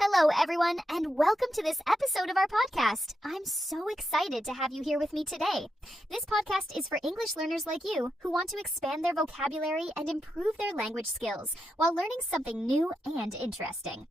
Hello, everyone, and welcome to this episode of our podcast. I'm so excited to have you here with me today. This podcast is for English learners like you who want to expand their vocabulary and improve their language skills while learning something new and interesting.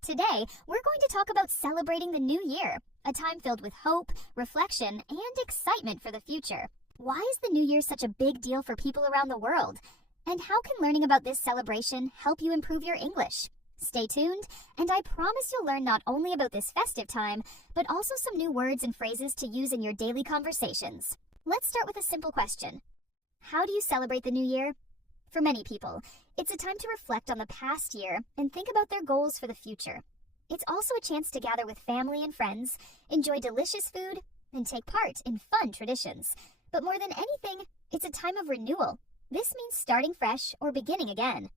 Today, we're going to talk about celebrating the new year, a time filled with hope, reflection, and excitement for the future. Why is the new year such a big deal for people around the world? And how can learning about this celebration help you improve your English? Stay tuned, and I promise you'll learn not only about this festive time, but also some new words and phrases to use in your daily conversations. Let's start with a simple question. How do you celebrate the new year? For many people, it's a time to reflect on the past year and think about their goals for the future. It's also a chance to gather with family and friends, enjoy delicious food, and take part in fun traditions. But more than anything, it's a time of renewal. This means starting fresh or beginning again.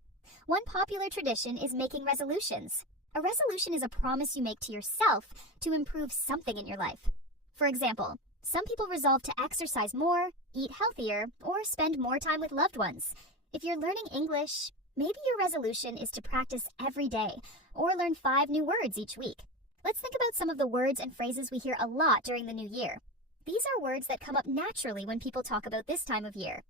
One popular tradition is making resolutions. A resolution is a promise you make to yourself to improve something in your life. For example, some people resolve to exercise more, eat healthier, or spend more time with loved ones. If you're learning English, maybe your resolution is to practice every day or learn 5 new words each week. Let's think about some of the words and phrases we hear a lot during the new year. These are words that come up naturally when people talk about this time of year.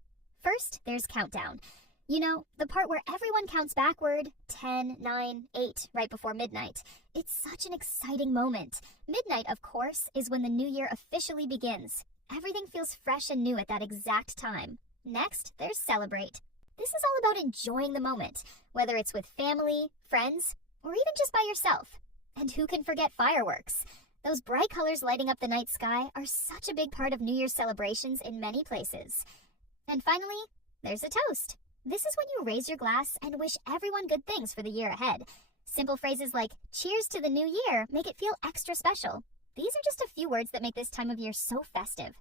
First, there's countdown. You know, the part where everyone counts backward, 10, 9, 8, right before midnight. It's such an exciting moment. Midnight, of course, is when the new year officially begins. Everything feels fresh and new at that exact time. Next, there's celebrate. This is all about enjoying the moment, whether it's with family, friends, or even just by yourself. And who can forget fireworks? Those bright colors lighting up the night sky are such a big part of New Year's celebrations in many places. And finally, there's a toast. This is when you raise your glass and wish everyone good things for the year ahead. Simple phrases like, cheers to the new year, make it feel extra special. These are just a few words that make this time of year so festive.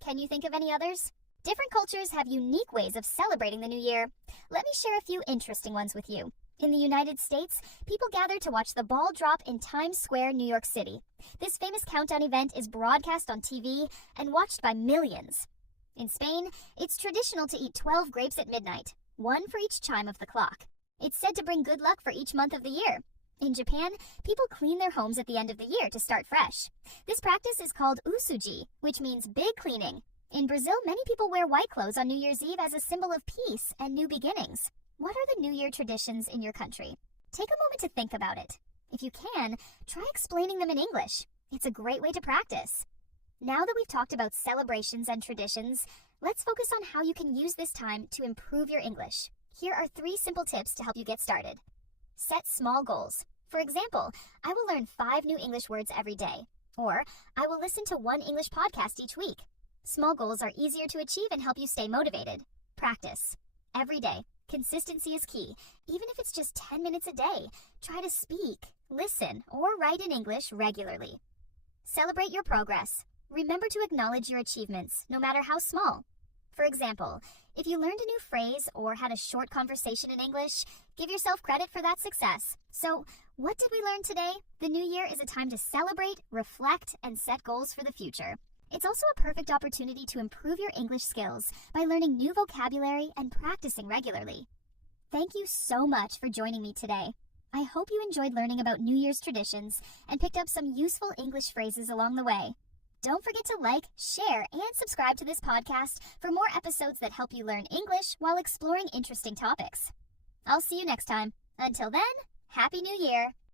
Can you think of any others? Different cultures have unique ways of celebrating the new year. Let me share a few interesting ones with you. In the United States, people gather to watch the ball drop in Times Square, New York City. This famous countdown event is broadcast on TV and watched by millions. In Spain, it's traditional to eat 12 grapes at midnight. 1 for each chime of the clock. It's said to bring good luck for each month of the year. In Japan, people clean their homes at the end of the year to start fresh. This practice is called usuji, which means big cleaning. In Brazil, many people wear white clothes on New Year's Eve as a symbol of peace and new beginnings. What are the New Year traditions in your country? Take a moment to think about it. If you can, try explaining them in English. It's a great way to practice. Now that we've talked about celebrations and traditions, let's focus on how you can use this time to improve your English. Here are 3 simple tips to help you get started. Set small goals. For example, I will learn 5 new English words every day. Or, I will listen to 1 English podcast each week. Small goals are easier to achieve and help you stay motivated. Practice. Every day. Consistency is key. Even if it's just 10 minutes a day, try to speak, listen, or write in English regularly. Celebrate your progress. Remember to acknowledge your achievements, no matter how small. For example, if you learned a new phrase or had a short conversation in English, give yourself credit for that success. So, what did we learn today? The new year is a time to celebrate, reflect, and set goals for the future. It's also a perfect opportunity to improve your English skills by learning new vocabulary and practicing regularly. Thank you so much for joining me today. I hope you enjoyed learning about New Year's traditions and picked up some useful English phrases along the way. Don't forget to like, share, and subscribe to this podcast for more episodes that help you learn English while exploring interesting topics. I'll see you next time. Until then, Happy New Year!